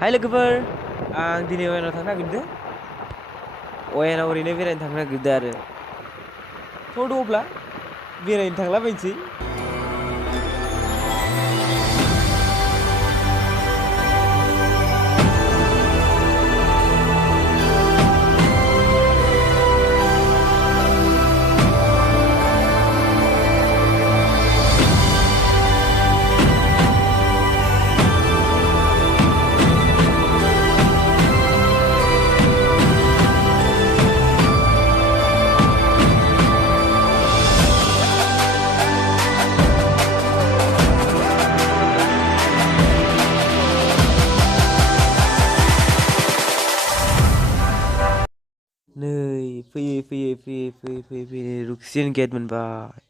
हाय लोगोफोर आं दिनै अयानाव थांनो नागिरदों अयानाव ओरैनो बेरायनो थांनो नागिरदों आरो थ' अब्ला बेरायनो थांलाबायनोसै नै फैयै रुक्सिन गेट मोनबाय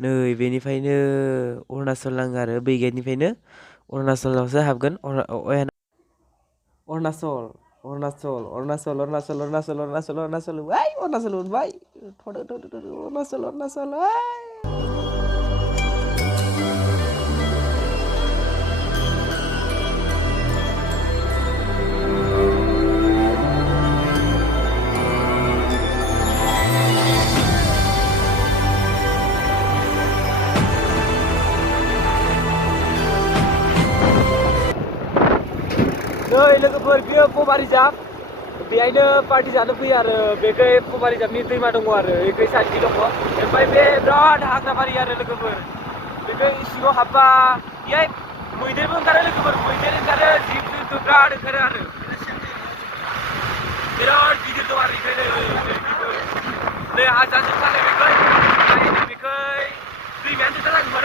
नै बेनिफ्रायनो अरुणाचल नाङो आरो बै गेटनिफ्रायनो अरुणाचलावसो हाबगोन अरुणाचल वाइ अरुणाचल मोनबाय अरुणाचल नै लोगोफोर बियो पबारिजाब बेहायनो पार्टि जानो फैयो आरो बेखै पबारिजाबनि दैमा दङ आरो बेखै साइडखि दङ ओमफ्राय बे बिराद हाग्राबारि आरो लोगोफोर बेखै सिङाव हाबबा बेहाय मैदेरबो ओंखारो लोगोफोर मैदेर ओंखारो जिब जुन्थु बिराद ओंखारो आरो बिराद गिदिर दं आरो बेखायनो नै हाजारजोबथारो बेखै दैमायानो जोबथा जागोन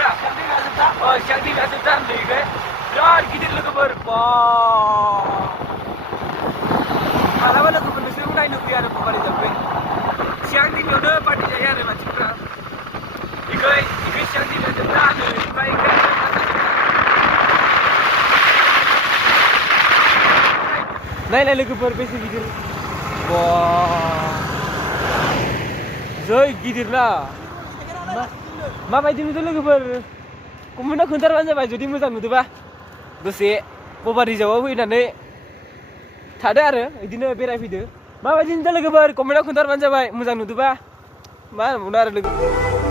दा सिगां दैमाया जोबथा होनदों बेखै बिराद गिदिर लोगोफोर मालाबा लोगोफोर नोंसोरबो नायनो फैयो आरो पबारिजाबखै सिगां दैमायावनो पार्टि जायो आरो मानसिफ्रा बेखै सिगां दैमाया जोबथा होनो ओमफ्राय नायलाय लोगोफोर बेसे गिदिर जै गिदिर ना माबायदि नुदों लोगोफोर कमेन्टआव खोन्थाबानो जाबाय जुदि मोजां नुदोंबा दसे पबारिजाबाव फैनानै थादो आरो बिदिनो बेरायफैदो माबायदि नुदों लोगोफोर कमेन्टआव खोन्थाबानो जाबाय मोजां नुदोंबा मा होनबावनो आरो लोगोफोर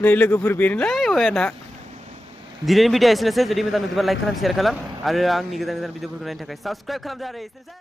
नै लोगोफोर बेनोलाय अयाना दिनैनि भिडिअ एसेनोसै जुदि मोजां नुदोंबा लाइक खालाम शेयार खालाम आरो आंनि गोदान भिडिअफोरखौ नायनो थाखाय साबस्क्राइब खालामदो आरो एसेनोसै